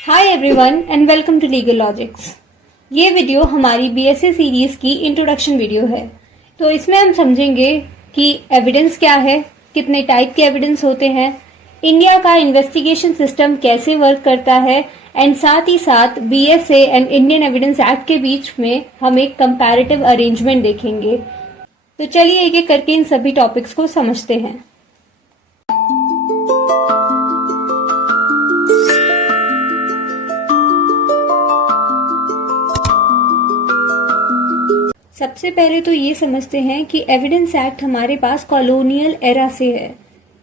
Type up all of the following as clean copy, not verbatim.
Hi everyone and welcome to legal logics. ये video हमारी BSA series की introduction video है। तो इसमें हम समझेंगे कि एविडेंस क्या है, कितने टाइप के एविडेंस होते हैं, इंडिया का इन्वेस्टिगेशन सिस्टम कैसे वर्क करता है एंड साथ ही साथ BSA and Indian evidence act के बीच में हम एक कंपैरेटिव अरेंजमेंट देखेंगे। तो चलिए एक एक करके इन सभी टॉपिक्स को समझते हैं। सबसे पहले तो ये समझते हैं कि एविडेंस एक्ट हमारे पास कॉलोनियल एरा से है,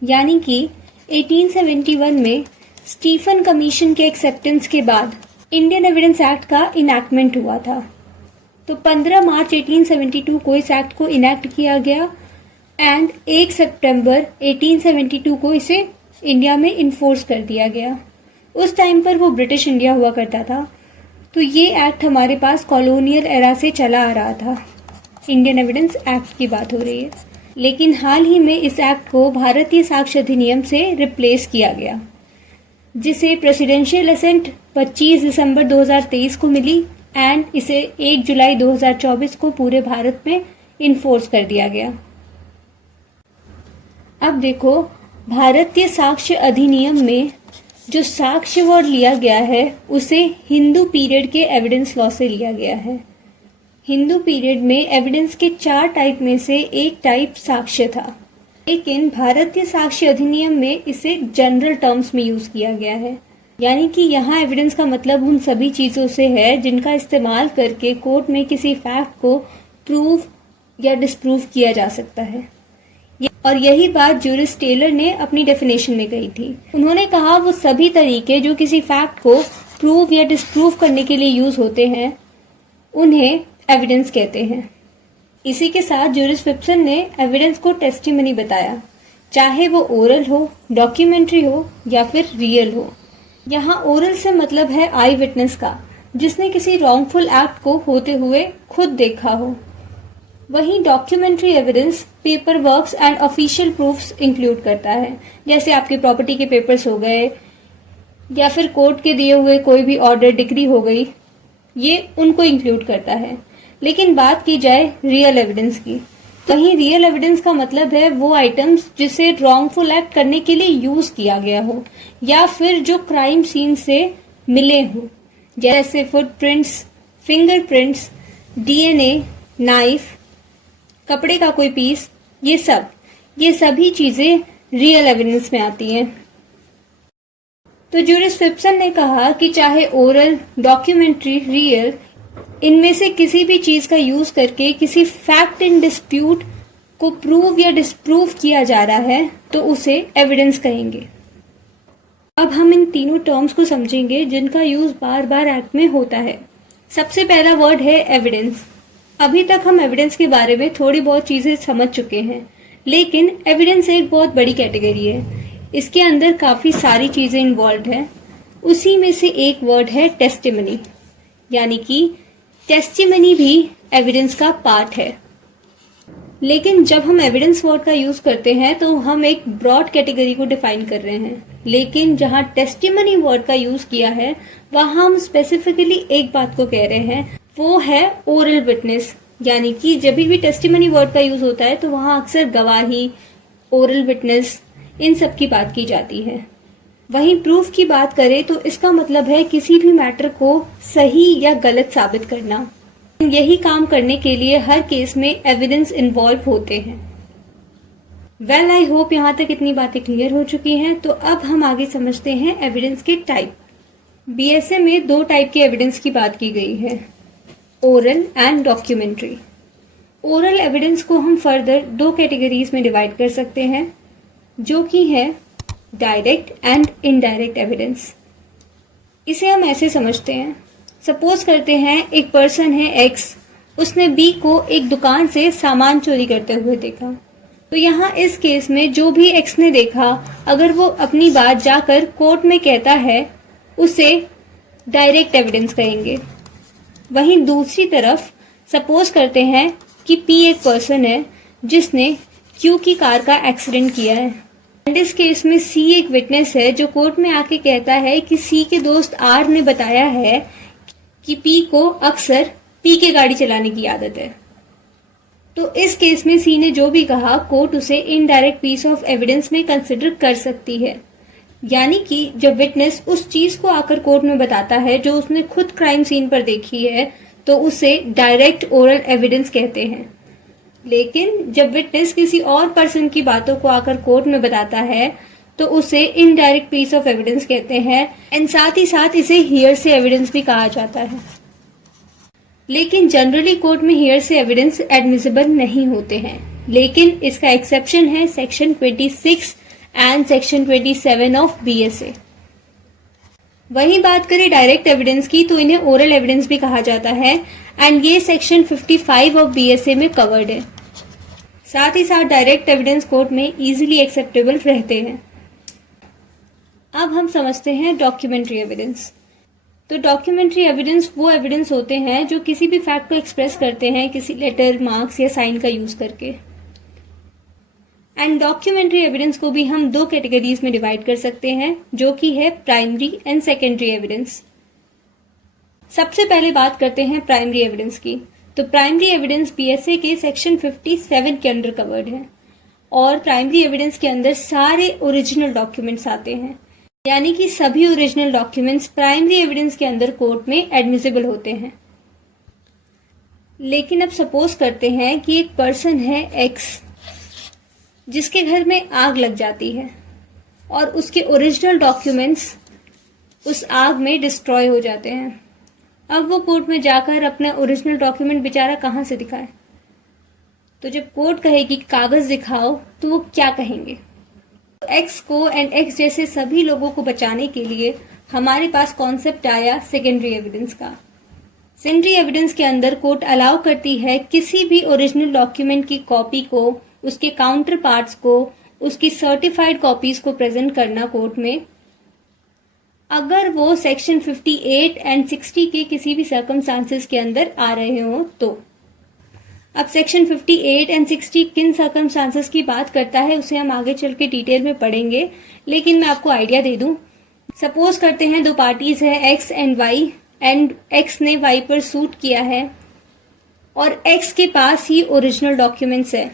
यानी कि 1871 में स्टीफन कमीशन के एक्सेप्टेंस के बाद इंडियन एविडेंस एक्ट का इनैक्टमेंट हुआ था। तो 15 मार्च 1872 को इस एक्ट को इनैक्ट किया गया एंड 1 सितंबर 1872 को इसे इंडिया में इन्फोर्स कर दिया गया। उस टाइम पर वो ब्रिटिश इंडिया हुआ करता था, तो ये एक्ट हमारे पास कॉलोनियल एरा से चला आ रहा था। इंडियन एविडेंस एक्ट की बात हो रही है, लेकिन हाल ही में इस एक्ट को भारतीय साक्ष्य अधिनियम से रिप्लेस किया गया, जिसे प्रेसिडेंशियल असेंट 25 दिसंबर 2023 को मिली एंड इसे 1 जुलाई 2024 को पूरे भारत में इन्फोर्स कर दिया गया। अब देखो, भारतीय साक्ष्य अधिनियम में जो साक्ष्य वर्ड लिया गया है उसे हिंदू पीरियड के एविडेंस लॉ से लिया गया है। हिंदू पीरियड में एविडेंस के 4 टाइप में से एक टाइप साक्ष्य था, लेकिन भारतीय साक्ष्य अधिनियम में इसे जनरल टर्म्स में यूज किया गया है, यानी कि यहाँ एविडेंस का मतलब उन सभी चीजों से है जिनका इस्तेमाल करके कोर्ट में किसी फैक्ट को प्रूव या डिस्प्रूव किया जा सकता है। और यही बात जूरिस टेलर ने अपनी डेफिनेशन में कही थी। उन्होंने कहा वो सभी तरीके जो किसी फैक्ट को प्रूव या डिस्प्रूव करने के लिए यूज होते हैं उन्हें एविडेंस कहते हैं। इसी के साथ जूरिस फिप्सन ने एविडेंस को टेस्टिमनी बताया, चाहे वो ओरल हो, डॉक्यूमेंट्री हो या फिर रियल हो। यहाँ ओरल से मतलब है आई विटनेस का, जिसने किसी रॉन्गफुल एक्ट को होते हुए खुद देखा हो। वहीं documentary evidence paper works and official proofs include करता है, जैसे आपकी प्रॉपर्टी के पेपर्स हो गए या फिर कोर्ट के दिए हुए कोई भी ऑर्डर, डिक्री हो गई, ये उनको इंक्लूड करता है। लेकिन बात की जाए रियल एविडेंस की, वहीं रियल एविडेंस का मतलब है वो आइटम्स जिसे रॉन्गफुल एक्ट करने के लिए यूज किया गया हो या फिर जो क्राइम सीन से मिले हों, जैसे फुटप्रिंट्स, फिंगरप्रिंट्स, डीएनए, नाइफ, कपड़े का कोई पीस, ये सभी चीजें रियल एविडेंस में आती हैं। तो जूरिस फिप्सन ने कहा कि चाहे ओरल, डॉक्यूमेंट्री, रियल, इनमें से किसी भी चीज का यूज करके किसी फैक्ट इन डिस्प्यूट को प्रूव या डिस्प्रूव किया जा रहा है तो उसे एविडेंस कहेंगे। अब हम इन तीनों टर्म्स को समझेंगे जिनका यूज बार बार एक्ट में होता है। सबसे पहला वर्ड है एविडेंस। अभी तक हम एविडेंस के बारे में थोड़ी बहुत चीजें समझ चुके हैं, लेकिन एविडेंस एक बहुत बड़ी कैटेगरी है। इसके अंदर काफी सारी चीजें इन्वॉल्व है। उसी में से एक वर्ड है टेस्टिमनी, यानी कि टेस्टिमनी भी एविडेंस का पार्ट है। लेकिन जब हम एविडेंस वर्ड का यूज करते हैं तो हम एक ब्रॉड कैटेगरी को डिफाइन कर रहे हैं, लेकिन जहां टेस्टिमनी वर्ड का यूज किया है वहां हम स्पेसिफिकली एक बात को कह रहे हैं, वो है ओरल विटनेस। यानी कि जब भी टेस्टिमनी वर्ड का यूज होता है तो वहां अक्सर गवाही, ओरल विटनेस, इन सब की बात की जाती है। वहीं प्रूफ की बात करें तो इसका मतलब है किसी भी मैटर को सही या गलत साबित करना। यही काम करने के लिए हर केस में एविडेंस इन्वॉल्व होते हैं। वेल, आई होप यहाँ तक इतनी बातें क्लियर हो चुकी हैं। तो अब हम आगे समझते हैं एविडेंस के टाइप। बीएसए में 2 टाइप के एविडेंस की बात की गई है, oral and documentary. Oral evidence को हम फर्दर 2 कैटेगरीज में डिवाइड कर सकते हैं, जो कि है डायरेक्ट एंड इनडायरेक्ट एविडेंस। इसे हम ऐसे समझते हैं, सपोज करते हैं एक पर्सन है एक्स, उसने बी को एक दुकान से सामान चोरी करते हुए देखा। तो यहाँ इस केस में जो भी एक्स ने देखा, अगर वो अपनी बात जाकर कोर्ट में कहता है, उसे डायरेक्ट एविडेंस कहेंगे। वहीं दूसरी तरफ सपोज करते हैं कि पी एक पर्सन है जिसने क्यू की कार का एक्सीडेंट किया है। एंड इस केस में सी एक विटनेस है जो कोर्ट में आके कहता है कि सी के दोस्त आर ने बताया है कि पी को अक्सर पी के गाड़ी चलाने की आदत है। तो इस केस में सी ने जो भी कहा कोर्ट उसे इनडायरेक्ट पीस ऑफ एविडेंस में कंसिडर कर सकती है। यानी कि जब विटनेस उस चीज को आकर कोर्ट में बताता है जो उसने खुद क्राइम सीन पर देखी है तो उसे डायरेक्ट ओरल एविडेंस कहते हैं। लेकिन जब विटनेस किसी और पर्सन की बातों को आकर कोर्ट में बताता है तो उसे इनडायरेक्ट पीस ऑफ एविडेंस कहते हैं एंड साथ ही साथ इसे हियरसे एविडेंस भी कहा जाता है। लेकिन जनरली कोर्ट में हियरसे एविडेंस एडमिसिबल नहीं होते हैं, लेकिन इसका एक्सेप्शन है section 26 and section 27 of BSA. वहीं बात करें डायरेक्ट एविडेंस की तो इन्हें ओरल एविडेंस भी कहा जाता है एंड ये सेक्शन 55 ऑफ बीएसए में कवर्ड है। साथ ही साथ डायरेक्ट एविडेंस कोर्ट में इजीली एक्सेप्टेबल रहते हैं। अब हम समझते हैं डॉक्यूमेंट्री एविडेंस। तो डॉक्यूमेंट्री एविडेंस वो एविडेंस होते हैं जो किसी भी फैक्ट को एक्सप्रेस करते हैं किसी लेटर, मार्क्स या साइन का यूज करके। एंड डॉक्यूमेंट्री एविडेंस को भी हम दो कैटेगरीज में डिवाइड कर सकते हैं जो कि है प्राइमरी एंड सेकेंडरी एविडेंस। सबसे पहले बात करते हैं प्राइमरी एविडेंस की। तो प्राइमरी एविडेंस बीएसए के सेक्शन 57 के अंडर कवर्ड है और प्राइमरी एविडेंस के अंदर सारे ओरिजिनल डॉक्यूमेंट्स आते हैं, यानी कि सभी ओरिजिनल डॉक्यूमेंट्स प्राइमरी एविडेंस के अंदर कोर्ट में एडमिसिबल होते हैं। लेकिन अब सपोज करते हैं कि एक पर्सन है एक्स जिसके घर में आग लग जाती है और उसके ओरिजिनल डॉक्यूमेंट्स उस आग में डिस्ट्रॉय हो जाते हैं। अब वो कोर्ट में जाकर अपना ओरिजिनल डॉक्यूमेंट बेचारा कहाँ से दिखाए? तो जब कोर्ट कहेगी कागज दिखाओ तो वो क्या कहेंगे? एक्स को एंड एक्स जैसे सभी लोगों को बचाने के लिए हमारे पास कॉन्सेप्ट आया सेकेंडरी एविडेंस का। सेकेंडरी एविडेंस के अंदर कोर्ट अलाउ करती है किसी भी ओरिजिनल डॉक्यूमेंट की कॉपी को, उसके काउंटर पार्ट्स को, उसकी सर्टिफाइड कॉपीज को प्रेजेंट करना कोर्ट में, अगर वो सेक्शन 58 एंड 60 के किसी भी सर्कमस्टांसेस के अंदर आ रहे हो तो। अब सेक्शन 58 एंड 60 किन सर्कमस्टांसेस की बात करता है उसे हम आगे चल के डिटेल में पढ़ेंगे, लेकिन मैं आपको आइडिया दे दूं। सपोज करते हैं दो पार्टीज है X and Y and X ने वाई पर सूट किया है और एक्स के पास ही ओरिजिनल डॉक्यूमेंट्स है।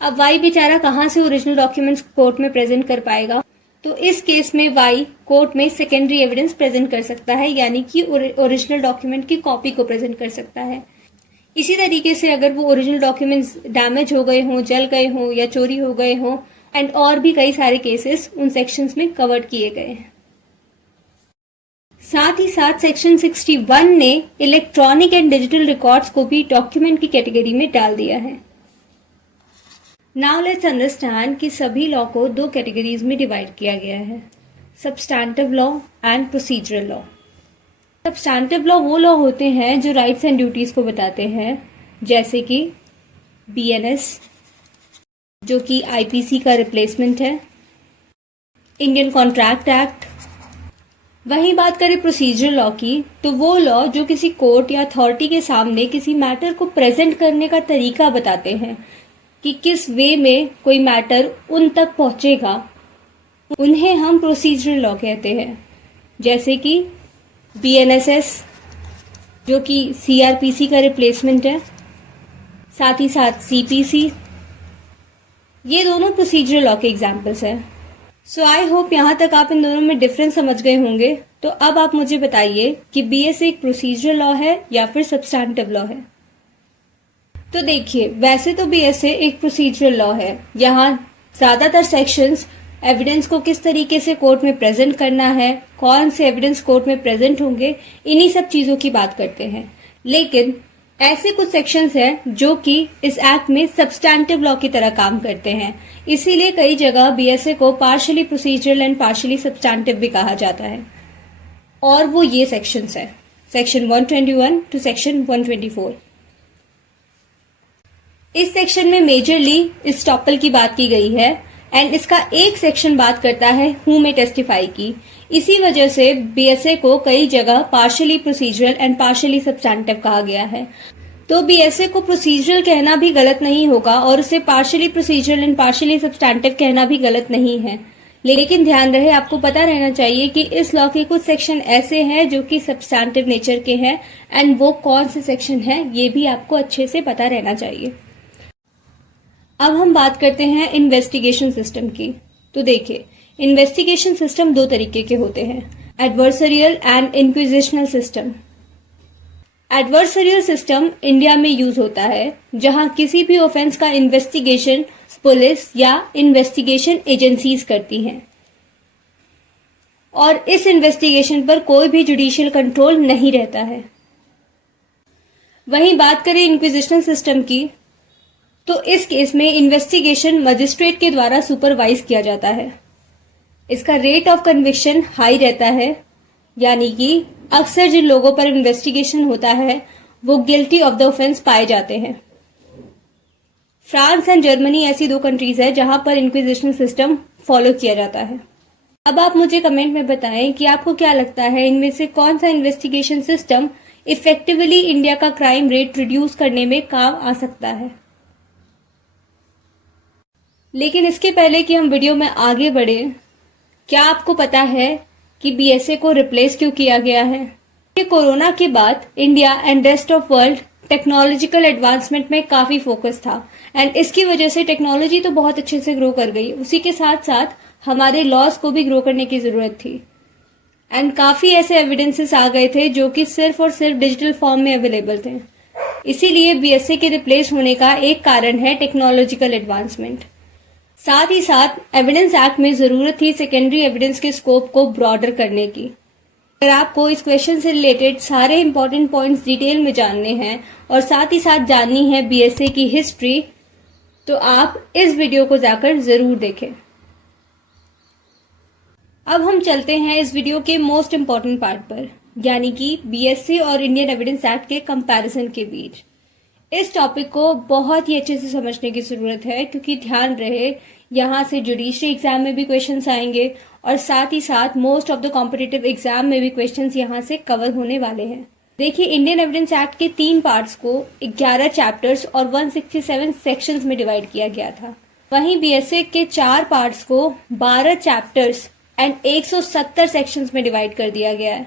अब वाई बेचारा कहाँ से ओरिजिनल डॉक्यूमेंट्स कोर्ट में प्रेजेंट कर पाएगा? तो इस केस में वाई कोर्ट में सेकेंडरी एविडेंस प्रेजेंट कर सकता है, यानी कि ओरिजिनल डॉक्यूमेंट की कॉपी को प्रेजेंट कर सकता है। इसी तरीके से अगर वो ओरिजिनल डॉक्यूमेंट्स डैमेज हो गए हों, जल गए हों या चोरी हो गए हों एंड और भी कई सारे केसेस उन सेक्शंस में कवर किए गए हैं। साथ ही साथ सेक्शन 61 ने इलेक्ट्रॉनिक एंड डिजिटल रिकॉर्ड्स को भी डॉक्यूमेंट की कैटेगरी में डाल दिया है। नाउ लेट्स अंडरस्टैंड कि सभी लॉ को दो कैटेगरीज में डिवाइड किया गया है, substantive law and procedural law. Substantive law वो लॉ होते हैं जो राइट्स एंड ड्यूटीज को बताते हैं, जैसे कि बीएनएस जो कि आईपीसी का रिप्लेसमेंट है, इंडियन कॉन्ट्रैक्ट एक्ट। वहीं बात करें प्रोसीजरल लॉ की तो वो लॉ जो किसी कोर्ट या अथॉरिटी के सामने किसी मैटर को प्रेजेंट करने का तरीका बताते हैं कि किस वे में कोई मैटर उन तक पहुंचेगा, उन्हें हम प्रोसीजरल लॉ कहते हैं। जैसे कि बीएनएसएस जो कि सीआरपीसी का रिप्लेसमेंट है, साथ ही साथ सीपीसी, ये दोनों प्रोसीजरल लॉ के एग्जाम्पल्स हैं। सो आई होप यहाँ तक आप इन दोनों में डिफरेंस समझ गए होंगे। तो अब आप मुझे बताइए कि बीएसए एक प्रोसीजरल लॉ है या फिर सब्सटैंटिव लॉ है। तो देखिए, वैसे तो बीएसए एक प्रोसीजरल लॉ है। यहाँ ज्यादातर सेक्शंस एविडेंस को किस तरीके से कोर्ट में प्रेजेंट करना है, कौन से एविडेंस कोर्ट में प्रेजेंट होंगे, इन्हीं सब चीजों की बात करते हैं। लेकिन ऐसे कुछ सेक्शंस हैं जो कि इस एक्ट में सब्सटैंटिव लॉ की तरह काम करते हैं। इसीलिए कई जगह बीएसए को partially procedural and partially substantive भी कहा जाता है। और वो ये सेक्शंस है, सेक्शन 121 टू सेक्शन 124। इस सेक्शन में मेजरली एस्टॉपल की बात की गई है एंड इसका एक सेक्शन बात करता है हु में टेस्टिफाई की। इसी वजह से बीएसए को कई जगह partially procedural and partially substantive कहा गया है। तो बीएसए को प्रोसीजरल कहना भी गलत नहीं होगा और उसे partially procedural and partially substantive कहना भी गलत नहीं है। लेकिन ध्यान रहे, आपको पता रहना चाहिए कि इस लॉ के कुछ सेक्शन ऐसे हैं जो कि सब्सटैंटिव नेचर के हैं, एंड वो कौन से सेक्शन हैं ये भी आपको अच्छे से पता रहना चाहिए। अब हम बात करते हैं इन्वेस्टिगेशन सिस्टम की। तो देखिए, इन्वेस्टिगेशन सिस्टम दो तरीके के होते हैं, adversarial and inquisitional system. Adversarial system India में यूज होता है जहां किसी भी ऑफेंस का इन्वेस्टिगेशन पुलिस या इन्वेस्टिगेशन एजेंसीज करती हैं और इस इन्वेस्टिगेशन पर कोई भी जुडिशियल कंट्रोल नहीं रहता है। वहीं बात करें इंक्विजिशनल सिस्टम की, तो इस केस में इन्वेस्टिगेशन मजिस्ट्रेट के द्वारा सुपरवाइज किया जाता है। इसका रेट ऑफ कन्विक्शन हाई रहता है, यानी कि अक्सर जिन लोगों पर इन्वेस्टिगेशन होता है वो गिल्टी ऑफ द ऑफेंस पाए जाते हैं। फ्रांस एंड जर्मनी ऐसी दो कंट्रीज है जहां पर इंक्विजिशनल सिस्टम फॉलो किया जाता है। अब आप मुझे कमेंट में बताएं कि आपको क्या लगता है इनमें से कौन सा इन्वेस्टिगेशन सिस्टम इफेक्टिवली इंडिया का क्राइम रेट रिड्यूस करने में काम आ सकता है। लेकिन इसके पहले कि हम वीडियो में आगे बढ़े, क्या आपको पता है कि बीएसए को रिप्लेस क्यों किया गया है? कि कोरोना के बाद India and rest of world technological advancement में काफी फोकस था एंड इसकी वजह से टेक्नोलॉजी तो बहुत अच्छे से ग्रो कर गई, उसी के साथ साथ हमारे लॉज को भी ग्रो करने की जरूरत थी एंड काफी ऐसे एविडेंसेस आ गए थे जो कि सिर्फ और सिर्फ डिजिटल फॉर्म में अवेलेबल थे। इसीलिए बीएसए के रिप्लेस होने का एक कारण है टेक्नोलॉजिकल एडवांसमेंट। साथ ही साथ एविडेंस एक्ट में जरूरत थी सेकेंडरी एविडेंस के स्कोप को ब्रॉडर करने की। अगर आपको इस क्वेश्चन से रिलेटेड सारे इंपॉर्टेंट पॉइंट्स डिटेल में जानने हैं और साथ ही साथ जाननी है बीएसए की हिस्ट्री, तो आप इस वीडियो को जाकर जरूर देखें। अब हम चलते हैं इस वीडियो के मोस्ट इंपॉर्टेंट पार्ट पर, यानी कि बीएसए और इंडियन एविडेंस एक्ट के कंपैरिजन के बीच। इस टॉपिक को बहुत ही अच्छे से समझने की जरूरत है, क्योंकि ध्यान रहे यहाँ से जुडिशरी एग्जाम में भी क्वेश्चंस आएंगे और साथ ही साथ most of the competitive exam में भी क्वेश्चंस यहाँ से कवर होने वाले हैं। देखिए, इंडियन एविडेंस एक्ट के 3 पार्ट्स को 11 चैप्टर्स और 167 सेक्शंस में डिवाइड किया गया था। वहीं बीएसए के 4 पार्ट्स को 12 चैप्टर्स एंड 170 सेक्शंस में डिवाइड कर दिया गया है।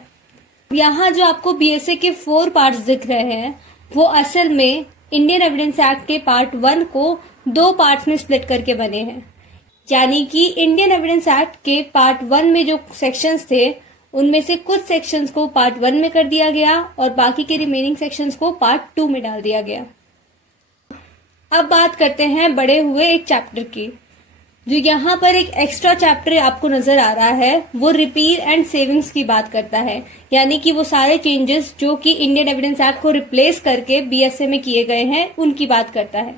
यहाँ जो आपको बीएसए के 4 पार्ट्स दिख रहे हैं वो असल में इंडियन एविडेंस एक्ट के पार्ट 1 को 2 पार्ट्स में स्प्लिट करके बने हैं। यानी कि इंडियन एविडेंस एक्ट के पार्ट 1 में जो सेक्शंस थे उनमें से कुछ सेक्शंस को पार्ट 1 में कर दिया गया और बाकी के रिमेनिंग सेक्शंस को पार्ट 2 में डाल दिया गया। अब बात करते हैं बड़े हुए एक चैप्टर की। जो यहाँ पर एक एक्स्ट्रा चैप्टर आपको नजर आ रहा है वो रिपील एंड सेविंग्स की बात करता है, यानी कि वो सारे चेंजेस जो कि इंडियन एविडेंस एक्ट को रिप्लेस करके बीएसए में किए गए हैं उनकी बात करता है।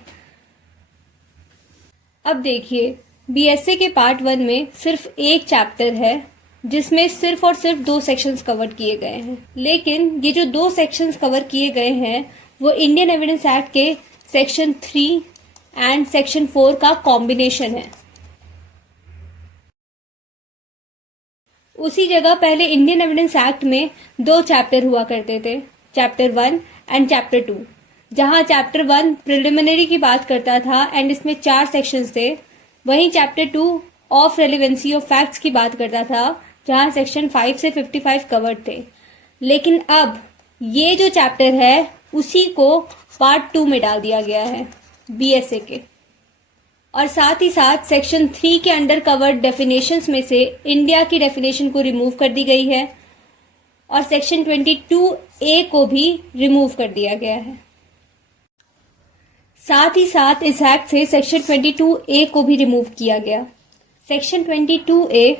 अब देखिए, बीएसए के पार्ट 1 में सिर्फ एक चैप्टर है जिसमें सिर्फ और सिर्फ 2 सेक्शंस कवर किए गए हैं, लेकिन ये जो 2 सेक्शंस कवर किए गए हैं वो इंडियन एविडेंस एक्ट के सेक्शन 3 एंड सेक्शन 4 का कॉम्बिनेशन है। उसी जगह पहले इंडियन एविडेंस एक्ट में 2 चैप्टर हुआ करते थे, चैप्टर 1 एंड चैप्टर 2, जहां चैप्टर 1 प्रिलिमिनरी की बात करता था एंड इसमें 4 सेक्शंस थे। वहीं chapter 2 of relevancy of facts की बात करता था, जहां सेक्शन 5 से 55 कवर्ड थे। लेकिन अब ये जो चैप्टर है उसी को पार्ट 2 में डाल दिया गया है बीएसए के, और साथ ही साथ सेक्शन 3 के अंडर कवर्ड डेफिनेशंस में से इंडिया की डेफिनेशन को रिमूव कर दी गई है और सेक्शन 22A को भी रिमूव कर दिया गया है। साथ ही साथ इस एक्ट से सेक्शन 22A को भी रिमूव किया गया। सेक्शन 22A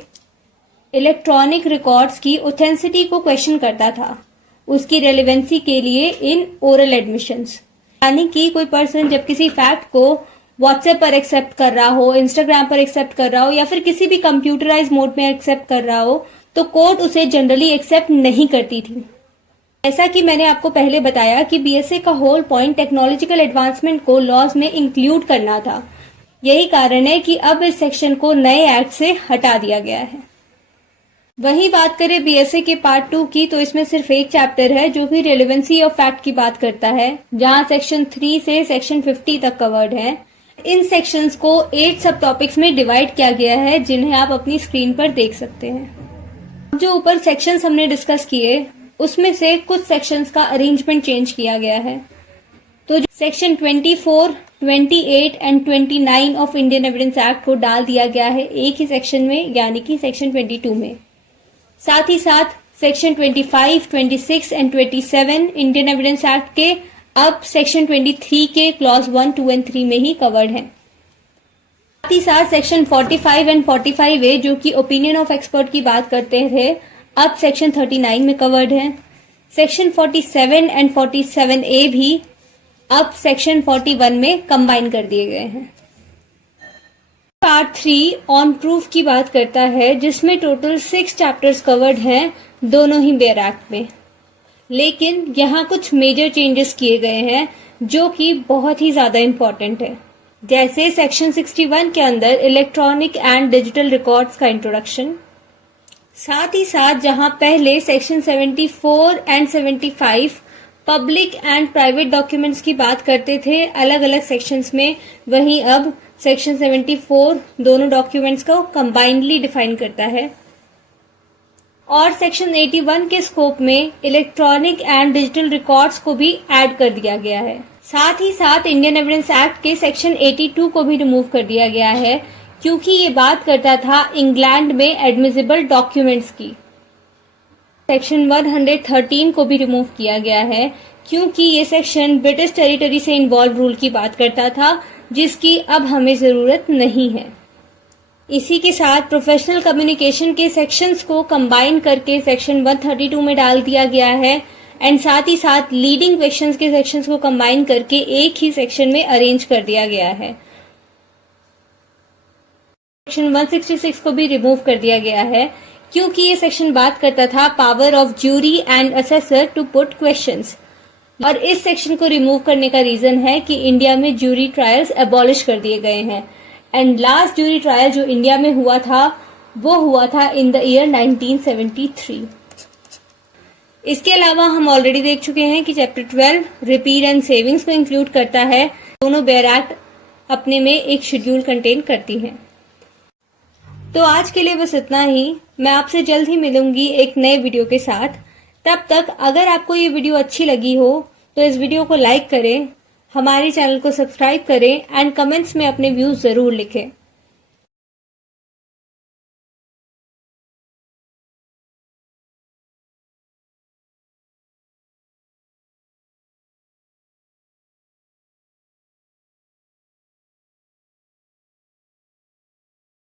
इलेक्ट्रॉनिक रिकॉर्ड्स की ऑथेंटिसिटी को क्वेश्चन करता था, उसकी रेलेवेंसी के लिए इन ओरल एडमिशंस, यानी कि कोई पर्सन जब किसी फैक्ट को व्हाट्सएप पर एक्सेप्ट कर रहा हो, इंस्टाग्राम पर एक्सेप्ट कर रहा हो या फिर किसी भी कंप्यूटराइज मोड में एक्सेप्ट कर रहा हो, तो कोर्ट उसे जनरली एक्सेप्ट नहीं करती थी। जैसा कि मैंने आपको पहले बताया कि बीएसए का होल पॉइंट टेक्नोलॉजिकल एडवांसमेंट को लॉज में इंक्लूड करना था। यही कारण है कि अब इस सेक्शन को नए एक्ट से हटा दिया गया है। वही बात करें बीएसए के पार्ट 2 की, तो इसमें सिर्फ एक चैप्टर है जो कि रेलेवेंसी ऑफ फैक्ट की बात करता है, जहां सेक्शन 3 से सेक्शन 50 तक कवर्ड है। इन सेक्शंस को 8 सब टॉपिक्स में डिवाइड किया गया है, जिन्हें आप अपनी स्क्रीन पर देख सकते हैं। जो ऊपर सेक्शंस हमने डिस्कस किए, उसमें से कुछ सेक्शंस का अरेंजमेंट चेंज किया गया है। तो section 24, 28 and 29 of Indian evidence act को डाल दिया गया है एक ही सेक्शन में, यानी कि सेक्शन 22 में। साथ ही साथ section 25, 26 and 27 Indian evidence act के अब सेक्शन 23 के क्लॉज 1, 2 एंड 3 में ही कवर्ड है। साथ ही साथ सेक्शन 45 एंड 45A जो कि ओपिनियन ऑफ एक्सपर्ट की बात करते थे, अब सेक्शन 39 में कवर्ड है। सेक्शन 47 एंड 47A भी अब सेक्शन 41 में कंबाइन कर दिए गए हैं। पार्ट 3 ऑन प्रूफ की बात करता है, जिसमें टोटल 6 चैप्टर्स कवर्ड हैं दोनों ही बेयर एक्ट में। लेकिन यहाँ कुछ मेजर चेंजेस किए गए हैं जो कि बहुत ही ज्यादा इम्पोर्टेंट है। जैसे सेक्शन 61 के अंदर इलेक्ट्रॉनिक एंड डिजिटल रिकॉर्ड्स का इंट्रोडक्शन। साथ ही साथ जहां पहले section 74 and 75 public and private documents की बात करते थे अलग अलग सेक्शंस में, वहीं अब सेक्शन 74 दोनों डॉक्यूमेंट्स को कंबाइंडली डिफाइन करता है। और सेक्शन 81 के स्कोप में इलेक्ट्रॉनिक एंड डिजिटल रिकॉर्ड्स को भी ऐड कर दिया गया है। साथ ही साथ इंडियन एविडेंस एक्ट के सेक्शन 82 को भी रिमूव कर दिया गया है, क्योंकि ये बात करता था इंग्लैंड में एडमिसिबल डॉक्यूमेंट्स की। सेक्शन 113 को भी रिमूव किया गया है, क्योंकि ये सेक्शन ब्रिटिश टेरिटरी से इन्वॉल्व रूल की बात करता था, जिसकी अब हमें जरूरत नहीं है। इसी के साथ प्रोफेशनल कम्युनिकेशन के सेक्शंस को कंबाइन करके सेक्शन 132 में डाल दिया गया है, एंड साथ ही साथ लीडिंग क्वेश्चंस के सेक्शंस को कंबाइन करके एक ही सेक्शन में अरेंज कर दिया गया है। सेक्शन 166 को भी रिमूव कर दिया गया है, क्योंकि ये सेक्शन बात करता था power of jury and assessor to put questions, और इस सेक्शन को रिमूव करने का रीजन है कि इंडिया में ज्यूरी ट्रायल्स एबॉलिश कर दिए गए हैं, एंड लास्ट ज्यूरी ट्रायल जो इंडिया में हुआ था वो हुआ था इन द ईयर 1973। इसके अलावा हम ऑलरेडी देख चुके हैं कि चैप्टर 12 रिपीट एंड सेविंग्स को इंक्लूड करता है। दोनों बेयर एक्ट अपने में एक शेड्यूल कंटेन करती हैं। तो आज के लिए बस इतना ही। मैं आपसे जल्द ही मिलूंगी एक नए वीडियो के साथ। तब तक अगर आपको ये वीडियो अच्छी लगी हो तो इस वीडियो को लाइक करें, हमारे चैनल को सब्सक्राइब करें एंड कमेंट्स में अपने व्यूज जरूर लिखें।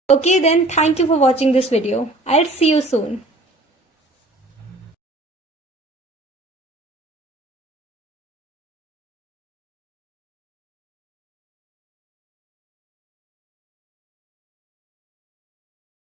Okay then, thank you for watching this video. I'll see you soon.